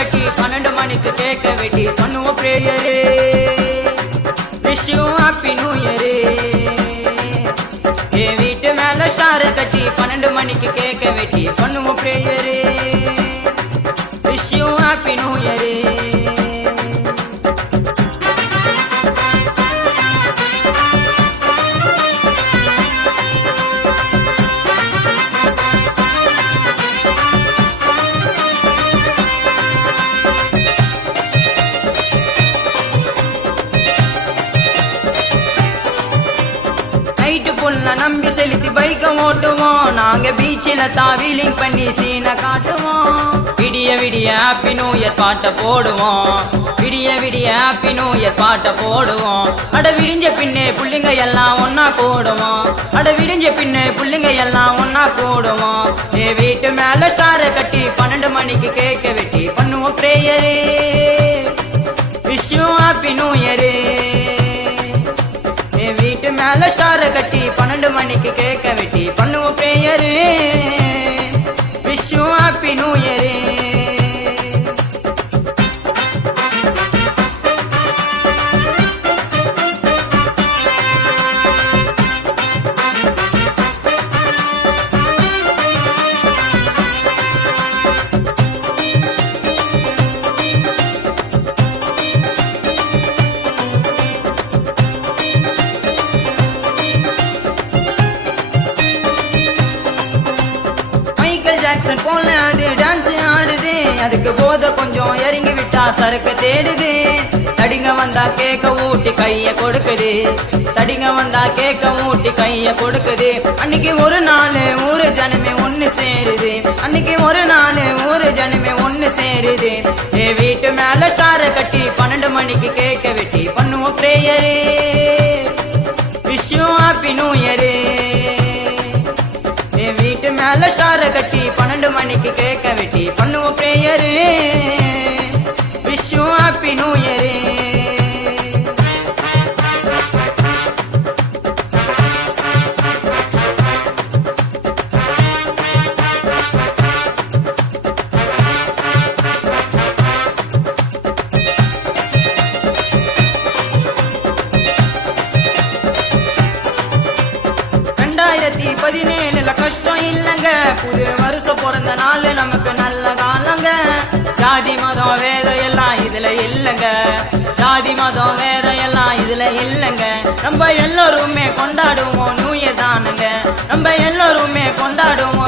கட்டி 12 மணிக்கு கேக்க வெட்டி பண்ணுவோம் பிரேயரே. விஷ் யூ ஹாப்பி நியூ இயரே. என் வீட்டு மேல ஸ்டார கட்டி 12 மணிக்கு கேக்க வெட்டி பண்ணுவோம் பிரேயரே. விஷ் யூ ஹாப்பி நியூ இயரே. நம்பி செலுத்தி பைக்க ஓட்டுவோம். நாங்க பீச்சில தாவிலிங் பண்ணி சீன காட்டுவோம். விடிய விடிய ஹாப்பி நியூ இயர் பாட்ட போடுவோம். விடிய விடிய ஹாப்பி நியூ இயர் பாட்ட போடுவோம். அட விடிஞ்ச பின்னே புள்ளிங்க எல்லாம் ஒன்னா கூடுவோம். அட விடிஞ்ச பின்னே புள்ளிங்க எல்லாம் ஒன்னா கூடுவோம். என் வீட்டு மேல ஸ்டார கட்டி 12 மணிக்கு கேக்க வெட்டி பண்ணுவோம் பிரேயரே. விஷ் யூ ஹாப்பி நியூ இயரே. என் வீட்டு மேல ஸ்டார கட்டி 12 மணிக்கு கேக்க வெட்டி பண்ணுவோம் பிரேயரே. விஷ் யூ ஹாப்பி நியூ இயரே. ஜாக்சன் போல அது டான்ஸ் ஆடுது. அதுக்கு போத கொஞ்சம் இறங்கி விட்டா சரக்கு தேடுது. தடிங்க வந்தா கேக்க ஊட்டி கைய கொடுக்குது. தடிங்க வந்தா கேக்க ஊட்டி கைய கொடுக்குது. அன்னைக்கு ஒரு நாள் ஊரு ஜனமே ஒண்ணு சேருது. அன்னைக்கு ஒரு நாள் ஊரு ஜனமே ஒண்ணு சேருது. என் வீட்டு மேல ஸ்டார கட்டி 12 மணிக்கு கேக்க வெட்டி பண்ணுவோம் பிரேயரே. விஷ் யூ ஹாப்பி நியூ இயரே. என் வீட்டு மேல ஸ்டார கட்டி 12 மணிக்கு கேக்க வெட்டி பண்ணுவோம் பிரேயரே. விஷ் யூ ஹாப்பி நியூ இயரே. கஷ்டம் இல்லங்க. புது வருஷம் பிறந்த நாள் நமக்கு நல்ல காலங்க. ஜாதி மதம் வேதம் எல்லாம் இதுல இல்லங்க. ஜாதி மதம் வேதம் எல்லாம் இதுல இல்லங்க. நம்ம எல்லோருமே கொண்டாடுவோம் நியூ இயர் தானுங்க. நம்ம எல்லோருமே கொண்டாடுவோம்